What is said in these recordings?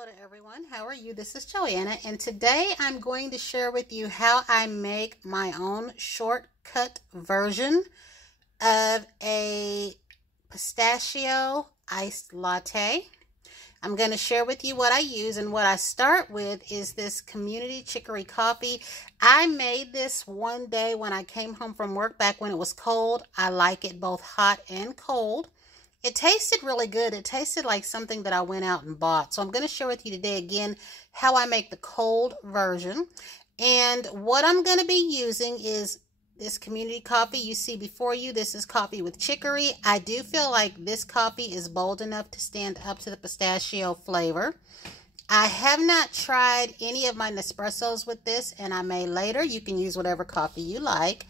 Hello to everyone. How are you? This is Joanna, and today I'm going to share with you how I make my own shortcut version of a pistachio iced latte. I'm going to share with you what I use, and what I start with is this community chicory coffee. I made this one day when I came home from work back when it was cold. I like it both hot and cold. It tasted really good. It tasted like something that I went out and bought. So I'm going to share with you today again how I make the cold version. And what I'm going to be using is this community coffee you see before you. This is coffee with chicory. I do feel like this coffee is bold enough to stand up to the pistachio flavor. I have not tried any of my Nespressos with this, and I may later. You can use whatever coffee you like.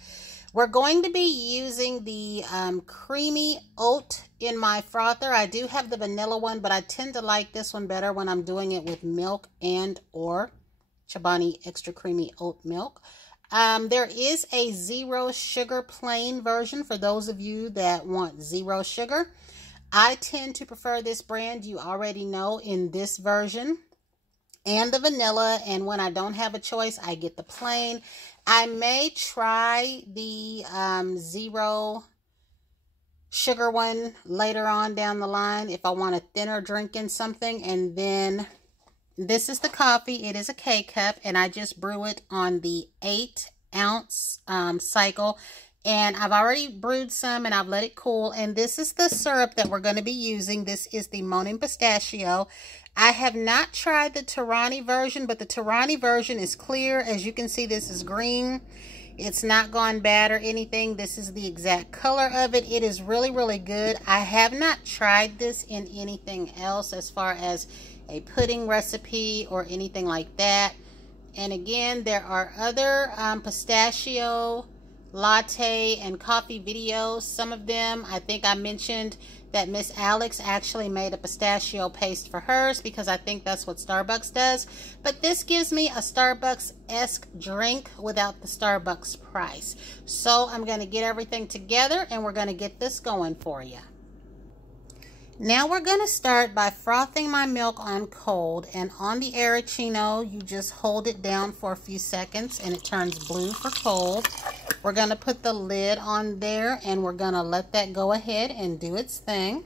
We're going to be using the creamy oat in my frother. I do have the vanilla one, but I tend to like this one better when I'm doing it with milk and or Chobani extra creamy oat milk. There is a zero sugar plain version for those of you that want zero sugar. I tend to prefer this brand, you already know, in this version and the vanilla, and when I don't have a choice, I get the plain. I may try the zero sugar one later on down the line if I want a thinner drink in something. And then this is the coffee. It is a K-cup, and I just brew it on the 8-ounce cycle. And I've already brewed some, and I've let it cool. And this is the syrup that we're going to be using. This is the Monin Pistachio. I have not tried the Chobani version, but the Chobani version is clear. As you can see, this is green. It's not gone bad or anything. This is the exact color of it. It is really, really good. I have not tried this in anything else as far as a pudding recipe or anything like that. And again, there are other pistachio latte and coffee videos. Some of them, I think I mentioned that Miss Alex actually made a pistachio paste for hers because I think that's what Starbucks does. But this gives me a Starbucks-esque drink without the Starbucks price. So I'm going to get everything together and we're going to get this going for you. Now we're going to start by frothing my milk on cold, and on the Arancino, you just hold it down for a few seconds and it turns blue for cold. We're going to put the lid on there and we're going to let that go ahead and do its thing.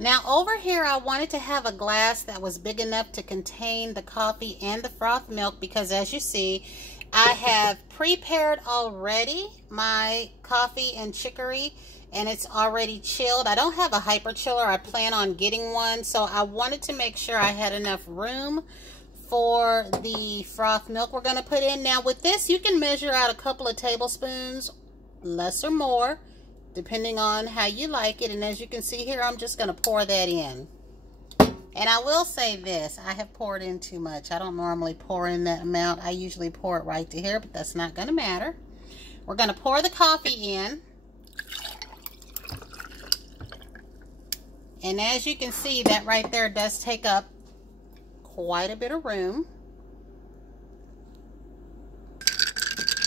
Now over here, I wanted to have a glass that was big enough to contain the coffee and the frothed milk because, as you see, I have prepared already my coffee and chicory, and it's already chilled. I don't have a hyper chiller. I plan on getting one, so I wanted to make sure I had enough room for the frothed milk we're going to put in. Now with this, you can measure out a couple of tablespoons, less or more, depending on how you like it. And as you can see here, I'm just going to pour that in. And I will say this, I have poured in too much. I don't normally pour in that amount. I usually pour it right to here, but that's not going to matter. We're going to pour the coffee in. And as you can see, that right there does take up quite a bit of room.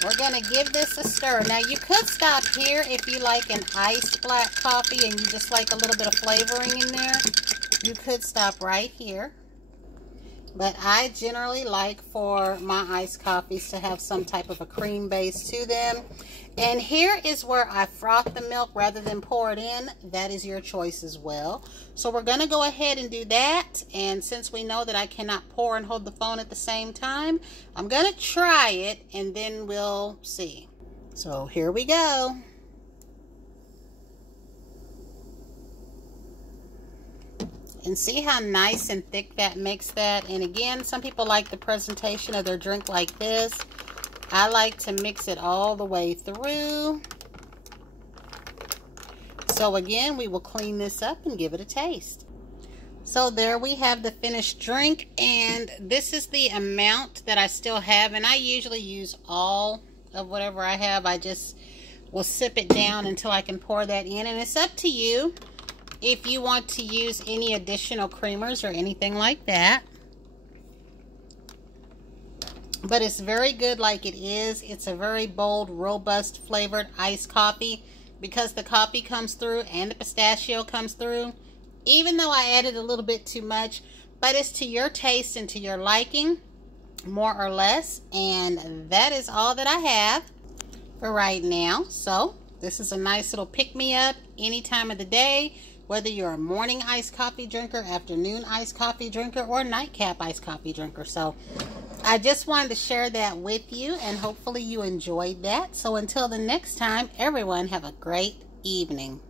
We're going to give this a stir. Now, you could stop here if you like an iced black coffee and you just like a little bit of flavoring in there. You could stop right here. But I generally like for my iced coffees to have some type of a cream base to them. And here is where I froth the milk rather than pour it in. That is your choice as well. So we're going to go ahead and do that. And since we know that I cannot pour and hold the phone at the same time, I'm going to try it and then we'll see. So here we go. And see how nice and thick that makes that. And again, some people like the presentation of their drink like this. I like to mix it all the way through. So again, we will clean this up and give it a taste. So there we have the finished drink, and this is the amount that I still have. And I usually use all of whatever I have. I just will sip it down until I can pour that in. And it's up to you if you want to use any additional creamers or anything like that. But it's very good like it is. It's a very bold, robust flavored iced coffee because the coffee comes through and the pistachio comes through. Even though I added a little bit too much, but it's to your taste and to your liking, more or less. And that is all that I have for right now. So this is a nice little pick-me-up any time of the day, whether you're a morning iced coffee drinker, afternoon iced coffee drinker, or nightcap iced coffee drinker. So I just wanted to share that with you, and hopefully you enjoyed that. So until the next time, everyone have a great evening.